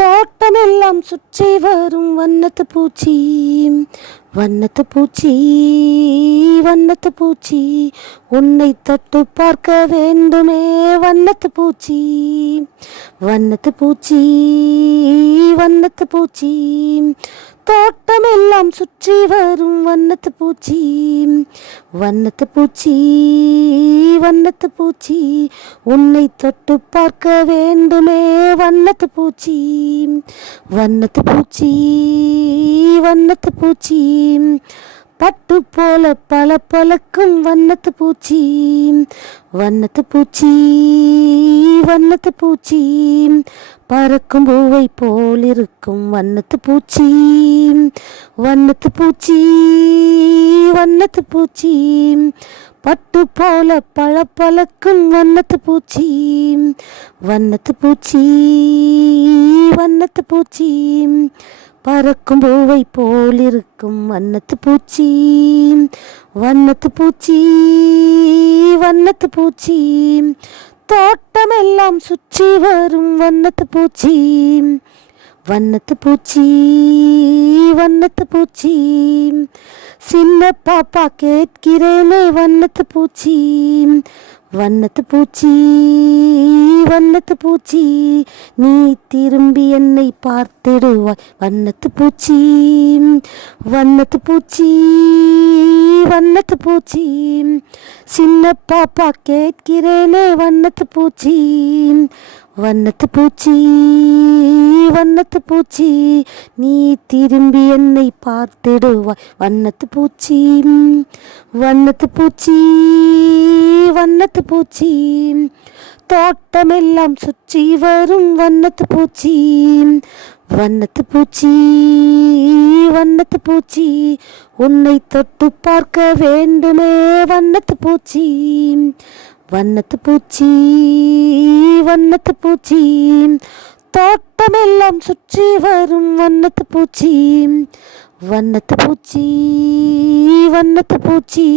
தோட்டமெல்லாம் சுற்றி வரும் வண்ணத்து பூச்சி, வண்ணத்து பூச்சி, வண்ணத்து பூச்சி, உன்னை தொட்டு பார்க்க வேண்டுமே வண்ணத்து பூச்சி, வண்ணத்து பூச்சி, வண்ணத்து பூச்சி, தோட்டமெல்லாம் சுற்றி வரும் வண்ணத்து பூச்சி, வண்ணத்து பூச்சி, வண்ணத்து பூச்சி, உன்னை தொட்டு பார்க்க வேண்டுமே வண்ணத்து பூச்சி, வண்ணத்து பூச்சி, வண்ணத்து பூச்சி, பட்டு போல பல பழக்கும் வண்ணத்து பூச்சி, வண்ணத்து பூச்சி, வண்ணத்து பூச்சி, பறக்கும் பூவை போல் இருக்கும் வண்ணத்து பூச்சி, வண்ணத்து பூச்சி, வண்ணத்து பூச்சி, பட்டு போல பல பழக்கும் வண்ணத்து பூச்சி, வண்ணத்து பூச்சி, வண்ணத்து பூச்சி, பறக்கும் பூவை போல் இருக்கும் வண்ணத்து பூச்சி, வண்ணத்து பூச்சி, வண்ணத்து பூச்சி, தோட்டமெல்லாம் சுற்றி வரும் வண்ணத்து பூச்சி, வண்ணத்து பூச்சி, வண்ணத்து பூச்சி, சின்ன பாப்பா கேட்கிறேனே வண்ணத்து பூச்சி, வண்ணத்து பூச்சி, வண்ணத்து பூச்சி, நீ திரும்பி என்னை பார்த்திடுவாய் வண்ணத்து பூச்சி, வண்ணத்து பூச்சி, வண்ணத்து பூச்சி, சின்ன பாப்பா கேட்கிறேனே வண்ணத்து பூச்சி, வண்ணத்து பூச்சி, வண்ணத்து பூச்சி, நீ திரும்பி என்னை பார்த்திடுவாய் வண்ணத்து பூச்சி, வண்ணத்து பூச்சி, வண்ணத்து பூச்சி, தோட்டமெல்லாம் சுற்றி வரும் வண்ணத்து பூச்சி, வண்ணத்து பூச்சி, வண்ணத்து பூச்சி, உன்னை தொட்டு பார்க்க வேண்டுமே வண்ணத்து பூச்சி, வண்ணத்து பூச்சி, வண்ணத்து பூச்சி, தோட்டமெல்லாம் சுற்றி வரும் வண்ணத்து பூச்சி, வண்ணத்து பூச்சி, வண்ணத்து பூச்சி.